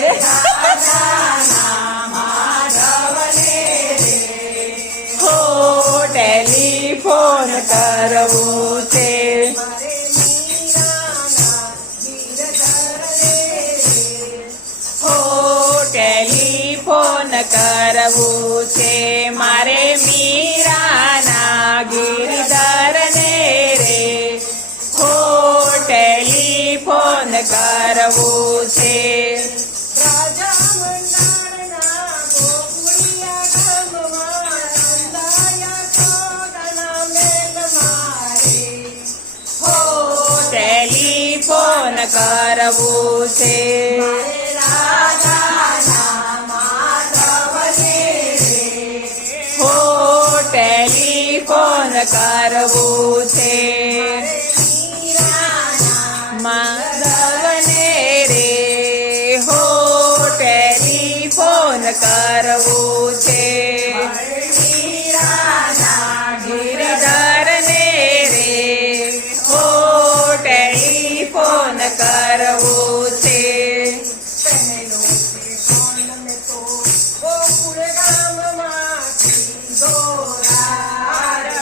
રે હો ટેલિફોન કરવું છે હો ટેલિફોન કરવું છે મારે મીરાના ગિરધરને રે હો ટેલિફોન કરવું છે ટેલિફોન કરવું છે હો ટેલિફોન કરવું છે માધવને રે હો ટેલિફોન કરવું છે ગિરધરને રે હો ટેલિફોન કરવું છે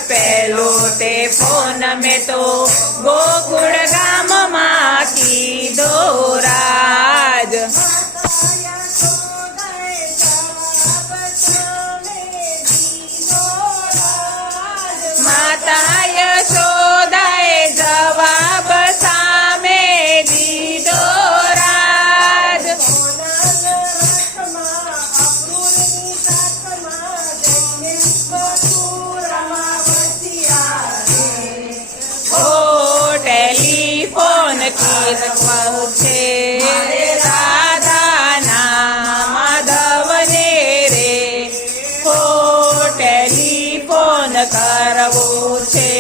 પહેલો તે ફોન મેં તો ગોકુળ ગામમાં કીધો રાજ માતા યશોદાએ જવાબ સામે દીધો રાજ ઓ ટેલિફોન કીધું છે રાધાના માધવને રે હો ટેલિફોન કરવું છે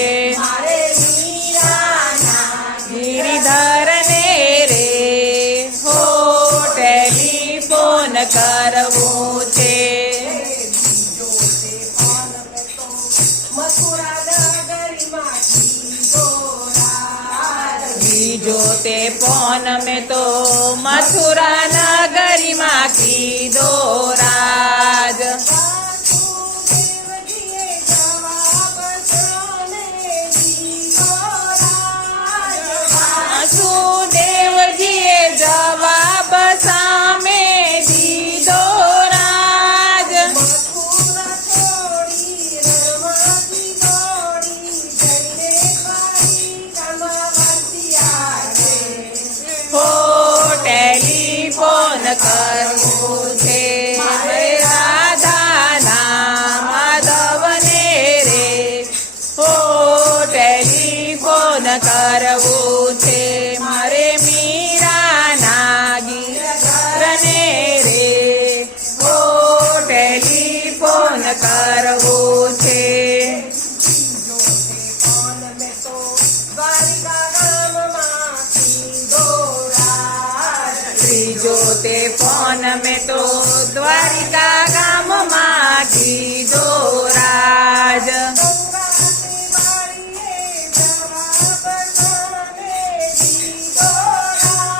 ગિરિધરને રે હો ટેલિફોન કરવું છે બીજો તે ફોન મેં તો મથુરા નગરીમાં કીધો રાજ વાસુદેવજીએ જવાબ સામે દીધો રાજ હો ટેલિફોન કરવું છે રાધાના માધવને રે હો ટેલિફોન કરવું છે મારે મીરાના ગિરધરને રે હો ટેલિફોન કરવું